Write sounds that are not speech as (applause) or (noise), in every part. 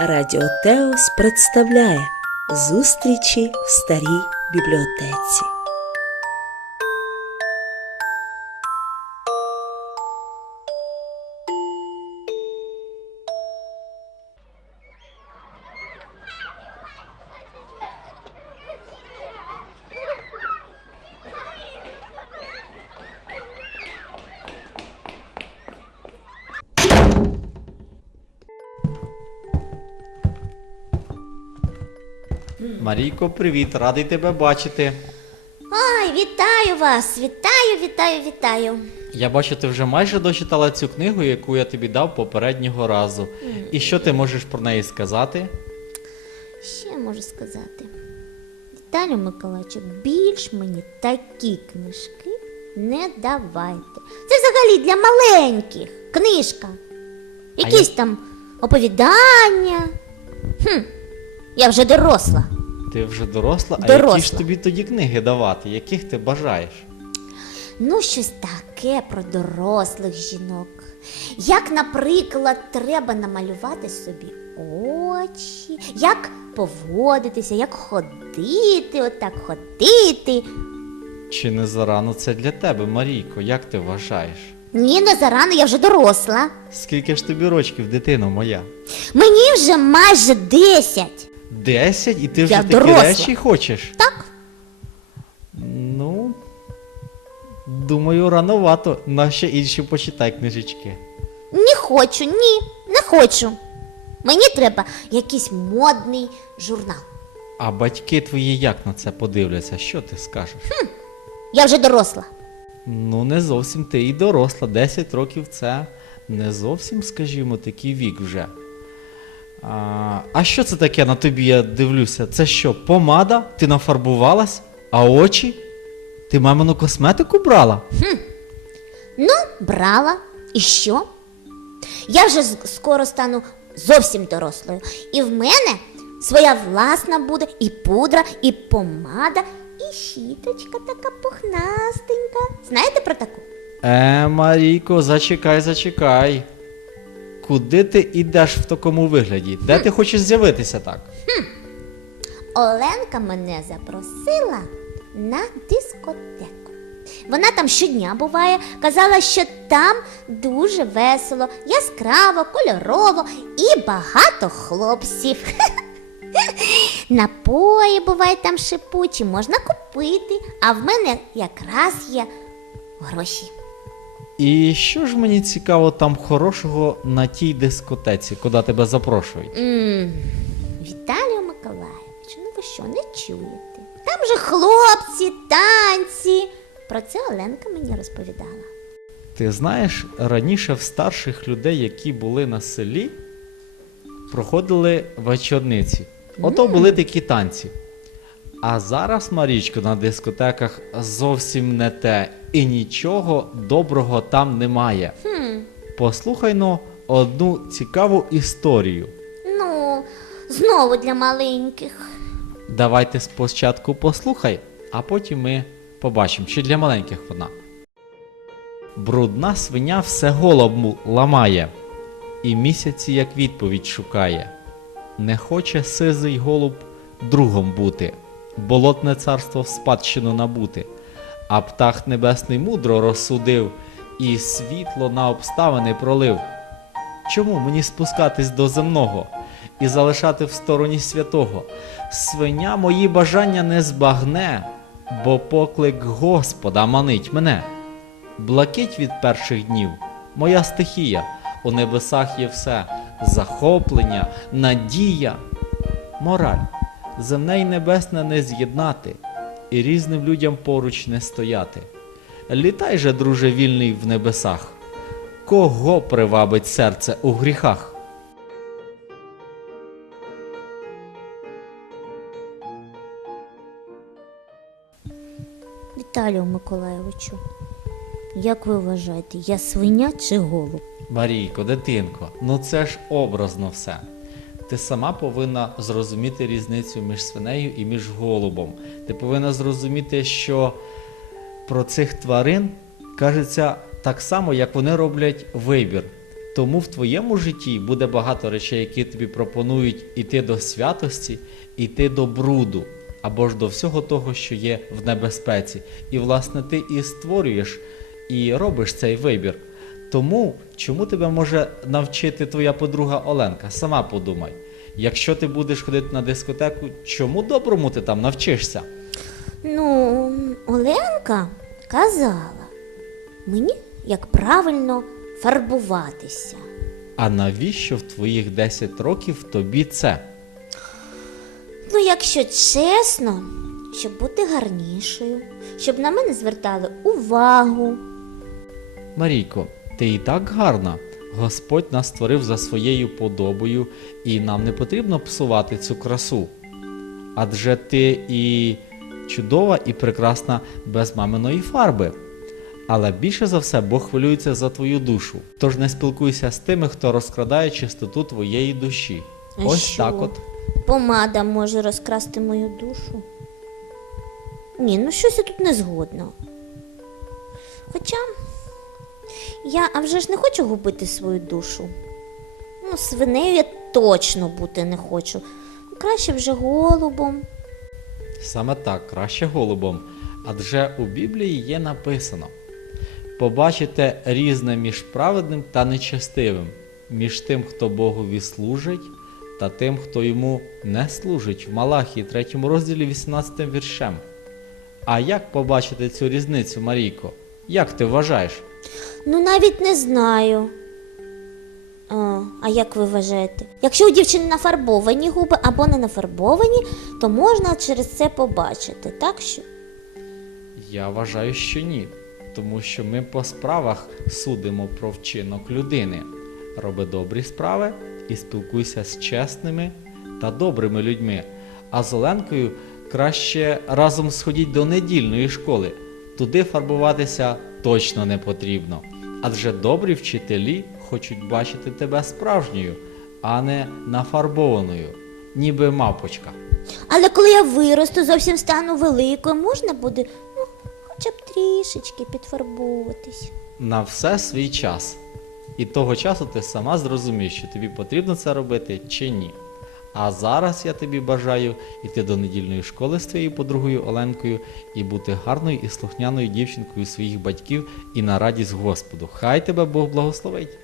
Радіо Теос представляє зустрічі в старій бібліотеці. Марійко, привіт, радий тебе бачити. Ой, вітаю вас! Вітаю, вітаю, вітаю. Я бачу, ти вже майже дочитала цю книгу, яку я тобі дав попереднього разу. І що ти можеш про неї сказати? Я можу сказати? Віталію Миколаївичу, більш мені такі книжки не давайте. Це взагалі для маленьких книжка. Якісь там оповідання. Хм, я вже доросла. Ти вже доросла, а які ж тобі тоді книги давати, яких ти бажаєш? Ну, щось таке про дорослих жінок. Як, наприклад, треба намалювати собі очі, як поводитися, як ходити, отак ходити. Чи не зарано це для тебе, Марійко, як ти вважаєш? Ні, не зарано, я вже доросла. Скільки ж тобі рочків, дитино моя? Мені вже майже 10. Десять, і ти вже Я такі доросла. речі хочеш? Так? Ну, думаю, рановато. На ще інші почитай книжечки. Не хочу, ні, не хочу. Мені треба якийсь модний журнал. А батьки твої як на це подивляться? Що ти скажеш? Я вже доросла. Ну, не зовсім ти і доросла. 10 років це не зовсім, скажімо, такий вік вже. А, а що це таке на тобі, я дивлюся? Це що, помада? Ти нафарбувалась? А очі? Ти мамину косметику брала? Ну, брала. І що? Я вже скоро стану зовсім дорослою. І в мене своя власна буде і пудра, і помада, і щіточка така пухнастенька. Знаєте про таку? Е, Марійко, зачекай, зачекай. Куди ти йдеш в такому вигляді? Де ти хочеш з'явитися так? Оленка мене запросила на дискотеку. Вона там щодня буває, казала, що там дуже весело, яскраво, кольорово і багато хлопців. (laughs) Напої бувають там шипучі, можна купити, а в мене якраз є гроші. І що ж мені цікаво там хорошого на тій дискотеці, куди тебе запрошують? м Віталію Миколаївичу, ну ви що, не чуєте? Там же хлопці, танці. Про це Оленка мені розповідала. Ти знаєш, раніше в старших людей, які були на селі, проходили вечорниці. Ото були такі танці. А зараз, Марічко, на дискотеках зовсім не те, і нічого доброго там немає. Хм, Послухай но одну цікаву історію. ну, знову для маленьких. Давайте спочатку послухай, а потім ми побачимо, чи для маленьких вона. Брудна свиня все голову ламає, і місяці як відповідь шукає. Не хоче сизий голуб другом бути, болотне царство в спадщину набути. А птах небесний мудро розсудив і світло на обставини пролив. Чому мені спускатись до земного і залишати в стороні святого? Свиня мої бажання не збагне, бо поклик Господа манить мене. Блакить від перших днів, моя стихія, у небесах є все захоплення, надія, мораль, земне й небесне не з'єднати, і різним людям поруч не стояти. Літай же, друже, вільний в небесах, кого привабить серце у гріхах? Віталію Миколаєвичу, як ви вважаєте, я свиня чи голуб? Марійко, дитинко, ну це ж образно все. Ти сама повинна зрозуміти різницю між свинею і між голубом. Ти повинна зрозуміти, що про цих тварин кажеться так само, як вони роблять вибір. Тому в твоєму житті буде багато речей, які тобі пропонують іти до святості, іти до бруду, або ж до всього того, що є в небезпеці. І, власне, ти і створюєш, і робиш цей вибір. Тому чому тебе може навчити твоя подруга Оленка? Сама подумай. Якщо ти будеш ходити на дискотеку, чому доброму ти там навчишся? Ну, Оленка казала мені, як правильно фарбуватися. А навіщо в твоїх 10 років тобі це? Ну, якщо чесно, щоб бути гарнішою, щоб на мене звертали увагу. Марійко, ти і так гарна. Господь нас створив за своєю подобою, і нам не потрібно псувати цю красу. Адже ти і чудова, і прекрасна без маминої фарби. Але більше за все Бог хвилюється за твою душу. Тож не спілкуйся з тими, хто розкрадає чистоту твоєї душі. А Ось що? так от. Помада може розкрасти мою душу. Ні, ну щось я тут не згодна. Хоча я а вже ж не хочу губити свою душу. Ну, свинею я точно бути не хочу. Краще вже голубом. Саме так, краще голубом. Адже у Біблії є написано: побачите різне між праведним та нечестивим, між тим, хто Богові служить, та тим, хто йому не служить в Малахії 3 розділі 18 віршем. А як побачити цю різницю, Марійко? Як ти вважаєш? Ну, навіть не знаю. А, а як ви вважаєте? Якщо у дівчини нафарбовані губи або не нафарбовані, то можна через це побачити, так що? Я вважаю, що ні, тому що ми по справах судимо про вчинок людини. Роби добрі справи і спілкуйся з чесними та добрими людьми. А з Оленкою краще разом сходіть до недільної школи. Туди фарбуватися точно не потрібно. Адже добрі вчителі хочуть бачити тебе справжньою, а не нафарбованою, ніби мавпочка. Але коли я виросту, зовсім стану великою, можна буде ну, хоча б трішечки підфарбовуватись. на все свій час. І того часу ти сама зрозумієш, що тобі потрібно це робити чи ні. А зараз я тобі бажаю йти до недільної школи з твоєю подругою Оленкою і бути гарною і слухняною дівчинкою своїх батьків і на радість Господу. Хай тебе Бог благословить.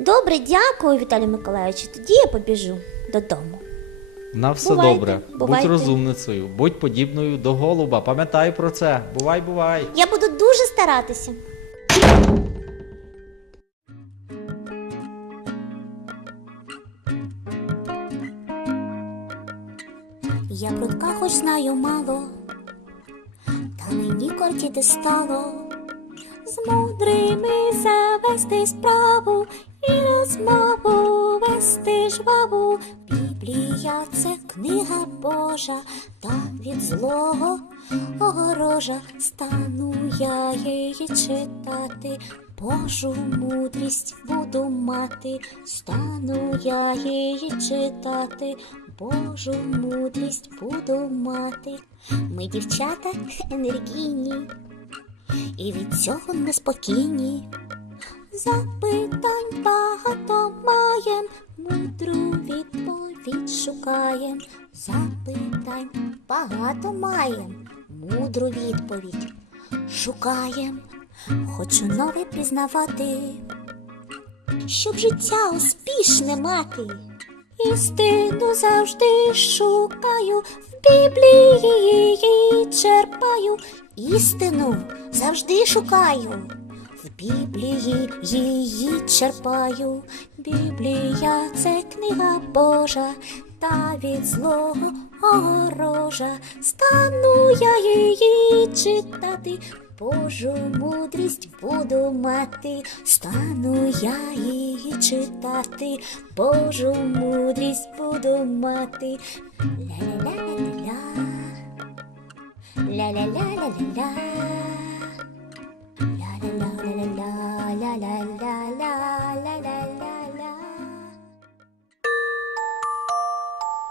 Добре, дякую, Віталію Миколаївичу. Тоді я побіжу додому. На все Бувайте, добре, бувайте. будь розумницею, будь подібною до голуба. Пам'ятай про це. Бувай, бувай. Я буду дуже старатися. Знаю мало, та мені кортіти стало з мудрими завести справу і розмову вести жваву. Біблія це книга Божа, та від злого огорожа стану я її читати. Божу мудрість буду мати, стану я її читати, Божу мудрість буду мати. Ми, дівчата, енергійні, і від цього неспокійні. Запитань багато маєм, мудру відповідь шукаєм. Запитань багато маєм, мудру відповідь шукаєм. Хочу нове пізнавати, щоб життя успішне мати. Істину завжди шукаю, в Біблії її черпаю. Істину завжди шукаю, в Біблії її черпаю. Біблія це книга Божа, та від злого огорожа. Стану я її читати. Божу мудрість буду мати, стану я її читати, Божу мудрість буду мати. Ля-ля-ля-ля-ля, ля-ля-ля-ля-ля-ля, ля-ля-ля-ля-ля, ля-ля-ля-ля-ля-ля-ля.